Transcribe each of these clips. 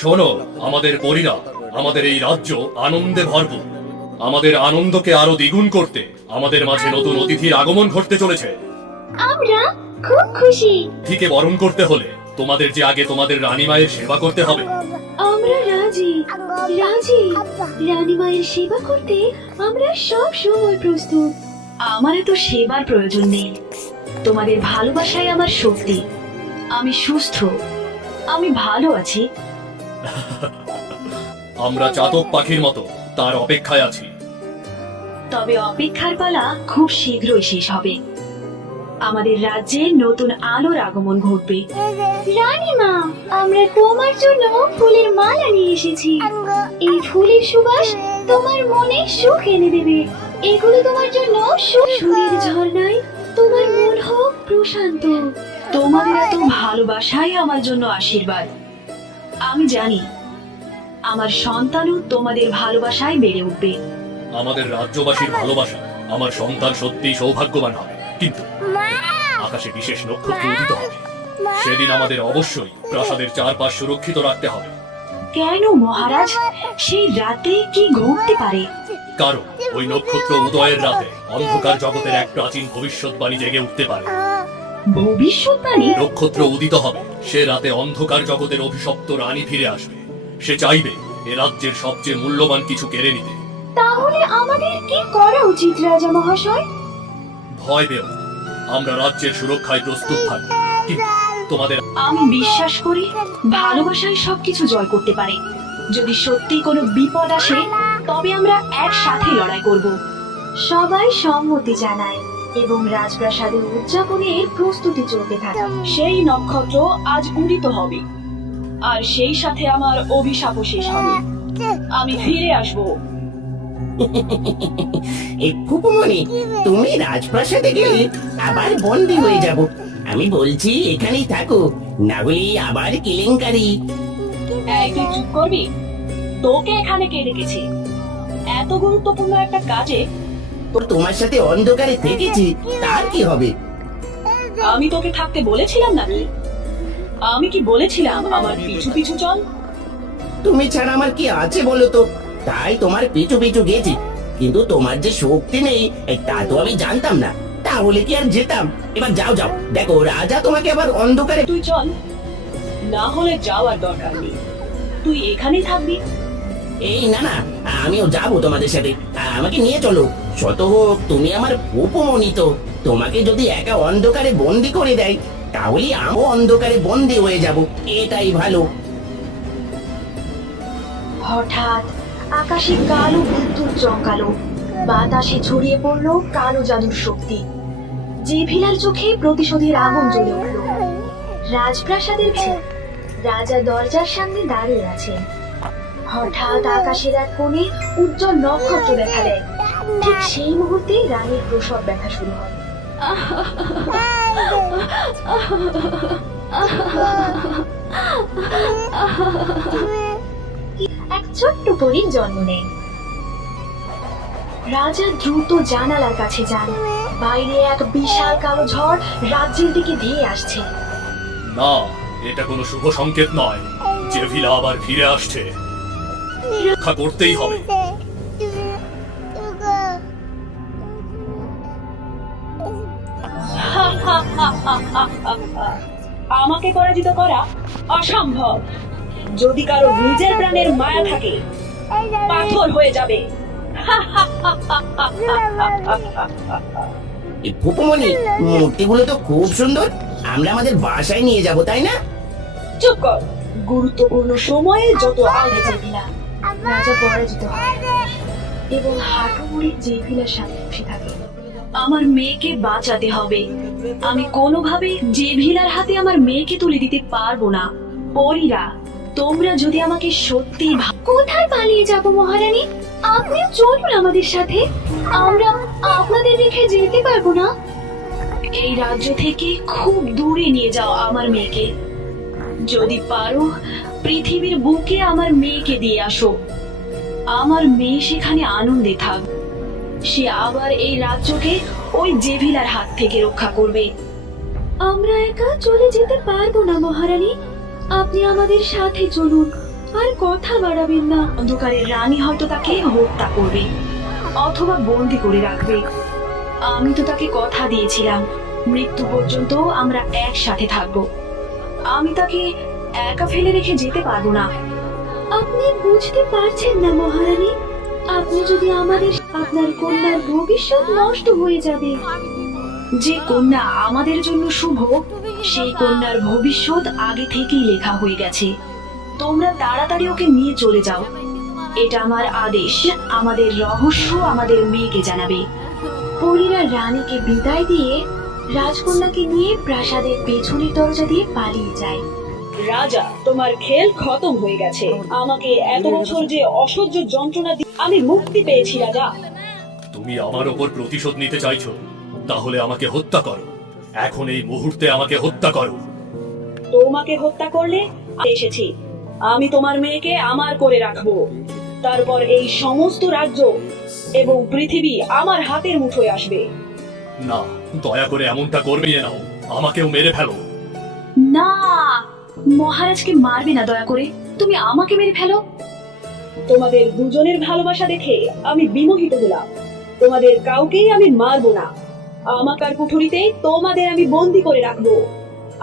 শোনো আমাদের পরীরা, আমাদের এই রাজ্য আনন্দে ভরপুর। আমাদের আনন্দকে আরো দ্বিগুণ করতে আমাদের মাঝে নতুন অতিথির আগমন ঘটতে চলেছে। আমরা খুব খুশি। অতিথিকে বরণ করতে হলে তোমাদের যে আগে তোমাদের রানীমায়ের সেবা করতে হবে। আমরা রাজি রাজি রানী মায়ের সেবা করতে আমরা সব সময় প্রস্তুত। আমার এত সেবার প্রয়োজন নেই। তোমাদের ভালোবাসাই আমার শক্তি। আমি সুস্থ, আমি ভালো আছি। আমরা চাতক পাখির মতো তার অপেক্ষায় আছি। তবে অপেক্ষার পালা খুব শীঘ্রই শেষ হবে। আমাদের রাজ্যে নতুন আলোর আগমন ঘটবে। রানীমা, আমরা তোমার জন্য ফুলের মালা নিয়ে এসেছি। এই ফুলের সুবাস তোমার মনে সুখ এনে দেবে। এগুলো তোমার জন্য সুরের ঝর্ণায় তোমার মন হোক প্রশান্ত। তোমাদের এত ভালোবাসাই আমার জন্য আশীর্বাদ। আমি জানি আমার সন্তানও তোমাদের ভালোবাসায় বেড়ে উঠবে। আমাদের রাজ্যবাসীর ভালোবাসা আমার সন্তান সত্যি সৌভাগ্যবান হবে। কিন্তু আকাশে বিশেষ নক্ষত্র উদিত হবে। সেদিন আমাদের অবশ্যই প্রাসাদের চারপাশ সুরক্ষিত রাখতে হবে। কেন মহারাজ? সেই রাতে কি ঘটতে পারে? কারণ ওই নক্ষত্র উদয়ের রাতে অন্ধকার জগতের এক প্রাচীন ভবিষ্যৎবাণী জেগে উঠতে পারে। ভবিষ্যৎবাণী? নক্ষত্র উদিত হবে, সে রাতে অন্ধকার জগতের অভিশপ্ত রানী ফিরে আসবে। সে চাইবে এ রাজ্যের সবচেয়ে মূল্যবান কিছু কেড়ে নিতে। তাহলে আমাদের কি করা উচিত রাজা মহাশয়? ভয় পেও, আমরা রাজ্যের সুরক্ষায় প্রস্তুত থাকব। কিন্তু তোমাদের আমি বিশ্বাস করি ভালোবাসায় সবকিছু জয় করতে পারে। যদি সত্যি কোনো বিপদ আসে তবে আমরা একসাথে লড়াই করব। সবাই সম্মতি জানায় এবং রাজপ্রাসাদের উদযাপনের প্রস্তুতি চলতে থাকে। সেই নক্ষত্র আজ উদিত হবে, আর সেই সাথে আমার অভিশাপও শেষ হবে। আমি ফিরে আসব। এই ফুপুমণি, তুমি রাজপ্রাসাদে গেলে আবার বন্দী হয়ে যাব। আমি বলছি এখানেই থাকো, না হলে আবার কেলেঙ্কারি। এই তুই চুপ করবি? তোকে এখানে কে ডেকেছে? এত গুরুত্বপূর্ণ একটা কাজে তোমার সাথে অন্ধকারে থেকেছি, তার কি হবে? আমি তোকে থাকতে বলেছিলাম নাকি? আমি কি বলেছিলাম আমার পিছু পিছু চল? তুমি ছাড়া আমার কি আছে বলো তো? তাই তোমার পিছু পিছু গেছি। কিন্তু তোমার যে শক্তি নেই তা তো আমি জানতাম না। তাহলে কি আর যেতাম? এবার যাও যাও, দেখো রাজা তোমাকে আবার অন্ধকারে। তুই চল, না হলে যাওয়ার দরকার নেই। তুই এখানেই থাকবি। এই না না, আমিও যাবো তোমাদের সাথে। আমাকে নিয়ে চলো। শত হোক তুমি আমার ফুপুমণি, তো তোমাকে যদি একা অন্ধকারে বন্দি করে দেয় তাহলে আমিও অন্ধকারে বন্দি হয়ে যাব। এটাই ভালো। হঠাৎ আকাশে কালো বিদ্যুৎ চমকালো। বাতাসে ছড়িয়ে পড়লো কালো জাদুর শক্তি। জেভিলার চোখে প্রতিশোধের আগুন জ্বলে উঠল। রাজপ্রাসাদের রাজা দরজার সামনে দাঁড়িয়ে আছেন। হঠাৎ আকাশের এক কোণে উজ্জ্বল নক্ষত্র দেখা দেয়। ঠিক সেই মুহূর্তে রানীর প্রসব ব্যথা শুরু হয়। এক ছোট্ট পরীর জন্ম নেয়। রাজা দ্রুত জানালার কাছে যান। বাইরে এক বিশাল কালো ঝড় রাজ্যের দিকে ধেয়ে আসছে। না, এটা কোনো শুভ সংকেত নয়। জেভিলা আবার ফিরে আসছে, রক্ষা করতেই হবে। আমাকে পরাজিত করা অসম্ভব। যদি কারো নিজের প্রাণের মায়া থাকে পাথর হয়ে যাবে। এই ফুপুমণি, মূর্তিগুলো তো খুব সুন্দর। আমরা আমাদের বাসায় নিয়ে যাব, তাই না? চুপ কর। গুরুত্বপূর্ণ সময়ে যত আগে জেভিলা রাজা পরাজিত হয় এবং হাঁটু মুড়ে জেভিলার সামনে বসে থাকে। আমার মেয়েকে বাঁচাতে হবে। আমি কোনোভাবে জেভিলার হাতে আমার মেয়েকে তুলে দিতে পারবো না। পরীরা, তোমরা যদি আমাকে সত্যি কোথায় পালিয়ে যাব মহারানী? আপনিও চলুন আমাদের সাথে। আমরা আপনাদের রেখে যেতে পারবো না। এই রাজ্য থেকে খুব দূরে নিয়ে যাও আমার মেয়েকে। যদি পারো পৃথিবীর বুকে আমার মেয়েকে দিয়ে আসো। আমার মেয়ে সেখানে আনন্দে থাক। সে আবার এই রাজ্যকে ওই জেভিলার হাত থেকে রক্ষা করবে। আমরা একা চলে যেতে পারবো না মহারানী। আপনি আমাদের সাথে চলুন। আর কথা বাড়াবেন না। অন্ধকারের রানী হয়তো তাকে হত্যা করবে অথবা বন্দি করে রাখবে। আমি তো তাকে কথা দিয়েছিলাম মৃত্যু পর্যন্ত আমরা একসাথে থাকবো। আমি তাকে একা ফেলে রেখে যেতে পারবো না। আপনি বুঝতে পারছেন না মহারানী, আপনি যদি আপনার কন্যার ভবিষ্যৎ নষ্ট হয়ে যাবে। যে কন্যা আমাদের জন্য শুভ, সেই কন্যার ভবিষ্যৎ আগে থেকেই লেখা হয়ে গেছে। তোমরা তাড়াতাড়ি ওকে নিয়ে চলে যাও, এটা আমার আদেশ। আমাদের রহস্য আমাদের মেয়েকে জানাবে। পরীরা রানীকে বিদায় দিয়ে রাজকন্যাকে নিয়ে প্রাসাদের পেছনের দরজা দিয়ে পালিয়ে যায়। রাজা, তোমার খেল খতম হয়ে গেছে। আমাকে এত বছর যে অসহ্য যন্ত্রণা দিয়ে আমি মুক্তি পেয়েছি রাজা। তুমি আমার ওপর প্রতিশোধ নিতে চাইছো, তাহলে আমাকে হত্যা করো। এখন এই মুহূর্তে আমাকে হত্যা করো। তোমাকে হত্যা করলে এসেছি। আমি তোমার মেয়েকে আমার করে রাখবো। তারপর এই সমস্ত রাজ্য এবং পৃথিবী আমার হাতের মুঠোয় আসবে। না, দয়া করে এমনটা করবে না, আমাকেও মেরে ফেলো। না, মহারাজকে মারবে না, দয়া করে তুমি আমাকে মেরে ফেলো। তোমাদের দুজনের ভালোবাসা দেখে আমি বিমোহিত হলাম। তোমাদের কাউকেই আমি মারবো না। আমাকার কুঠুরিতে তোমাদের আমি বন্দি করে রাখবো।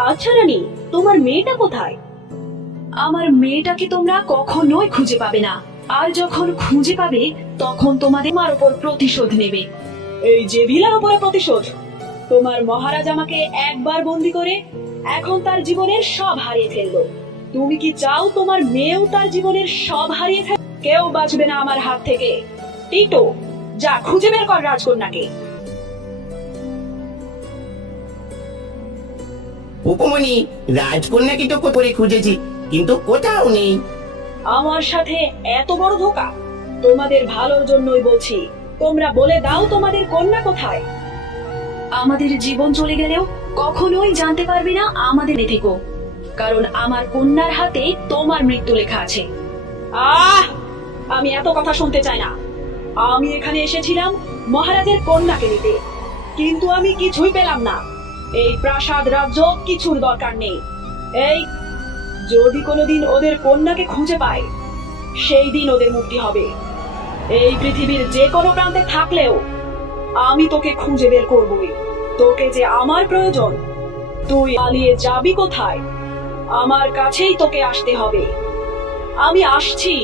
আচ্ছা রানী, তোমার মেয়েটা কোথায়? আমার মেয়েটাকে তোমরা কখনোই খুঁজে পাবে না। আর যখন খুঁজে পাবে তখন তোমাদের আমার উপর প্রতিশোধ নেবে। এই যে ভিলার উপরে প্রতিশোধ। তোমার মহারাজ আমাকে একবার বন্দি করে এখন তার জীবনের সব হারিয়ে ফেললো। তুমি কি চাও তোমার মেয়েও তার জীবনের সব হারিয়ে ফেল? কেউ বাঁচবে না আমার হাত থেকে। টিটো, যা খুঁজে বের কর রাজকন্যাকে। উপমনি, রাজকন্যাকে তো করে খুঁজেছি, কিন্তু কোথাও নেই। আমার সাথে এত বড় ধোঁকা! তোমাদের ভালোর জন্যই বলছি। তোমরা বলে দাও তোমাদের কন্যা কোথায়। আমাদের জীবন চলে গেলেও কখনোই জানতে পারবে না আমাদের থেকো, কারণ আমার কন্যার হাতে তোমার মৃত্যু লেখা আছে। আমি এত কথা শুনতে চাই না। আমি এখানে এসেছিলাম মহারাজের কন্যাকে নিতে, কিন্তু আমি কিছুই পেলাম না। এই প্রাসাদ রাজ্য কিছুর দরকার নেই। এই যদি কোনোদিন ওদের কন্যাকে খুঁজে পায়, সেই দিন ওদের মুক্তি হবে। এই পৃথিবীর যে কোনো প্রান্তে থাকলেও আমি তোকে খুঁজে বের করবই। তোকে যে আমার প্রয়োজন। তুই পালিয়ে যাবি কোথায়? আমার কাছেই তোকে আসতে হবে। আমি আসছি।